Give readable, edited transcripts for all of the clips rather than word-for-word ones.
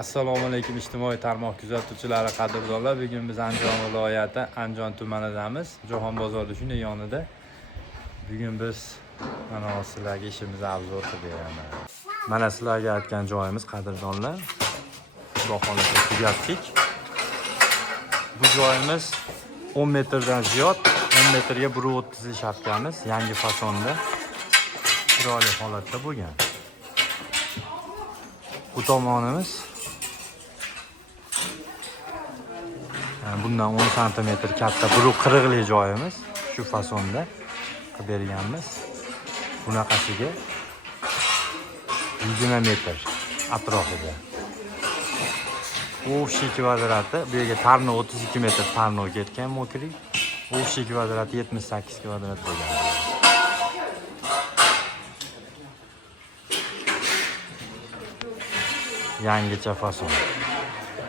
Assalomu alaykum ijtimoiy tarmoq kuzatuvchilari, qadrdonlar. Bugun biz Andijon viloyati Andijon tumanidamiz. Jahon bozori shunday yonida. Bugun biz mana sizlarga ishimizni obzor qilib beraman. Mana sizlarga aytgan joyimiz, qadrdonlar. Xudo xolasa tugatdik. Bu joyimiz 10 metrdan ziyod, 10 metrga 1.30 shapkamiz, yangi fasonda. Chiroyli holatda bo'lgan. Bu tomonimiz bundan 10 cm katta 1.40 joyimiz, shu fasonda qilib berganmiz. Bunaqasiga 20 metr atrofida. O'xshi kvadrati, bu yerga tarnov 32 metr tarnov ketgan mokrik. O'xshi kvadrati 78 kvadrat bo'lgan. Yangicha fason.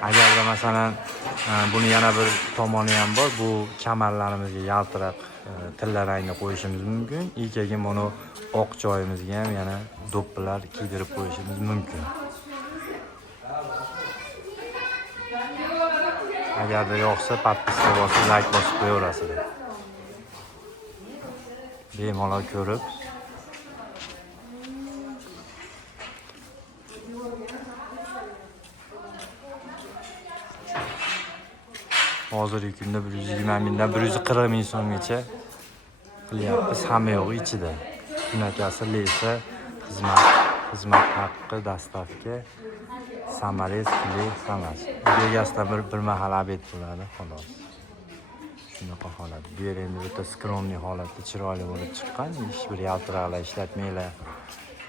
Agarda masalan buni yana bir tomoni ham bor. Bu kamarlarimizga yaltiroq tilla rangni qo'yishimiz mumkin. Ekaga buni oq joyimizga ham yana do'ppilar kiydirib qo'yishimiz mumkin. Agarda yoqsa, podpiska bosib, like bosib qo'yaverasizlar. Bemalol ko'rib hozirgi kunda 120 mingdan 140 ming so'mgacha qilyapmiz, hamma yo'g'i ichida. Shunaqasi lesa, xizmat haqqi, dastavka, samarez, puli, hammasi. Egasidan bir mahal obed bo'ladi, xolos. Shunaqa holat. Bu yer endi o'ta skromniy holatda chiroyli bo'lib chiqqan. Hech bir yaltiroqlar ishlatmanglar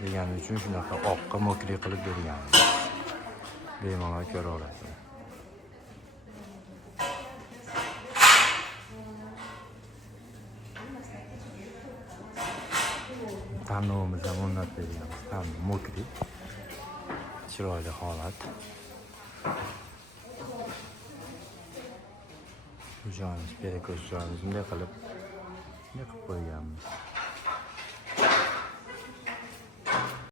degani uchun shunaqa oqqa mokri qilib berganmiz. Bemalol ko'raverasizlar. Tanlovimiz ham o'rnatib berganmiz. Ham mokri. Chiroyli holat. Bu joyimiz, perekoz joyimiz bunday qilib qo'yganmiz.